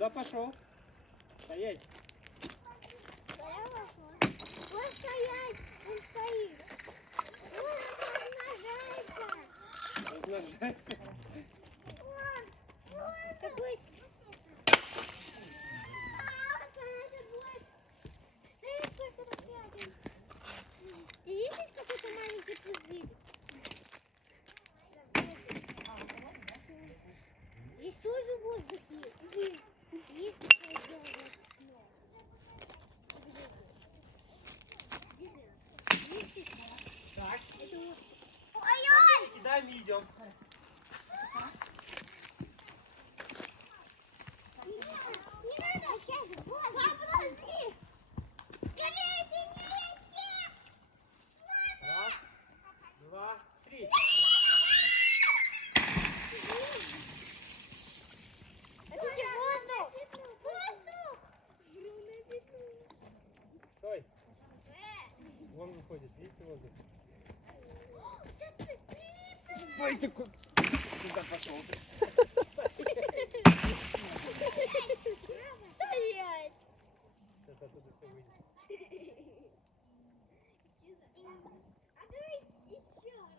Куда пошел? Стоять. Вот стоять, он стоит. Он размножается. Размножайся. Такой... Ты видишь какой-то маленький пузырь? Здесь тоже воздух есть. Есть такое дело. Так, Ой-ой! кидаем и идем. Не надо, сейчас. Подожди. Скорее, синяки! Раз, два, три. Это воздух! Воздух! Стой. Вон выходит, видите воздух? Стойте, куда пошел ты? Стоять! Сейчас оттуда все выйдет. А давай еще.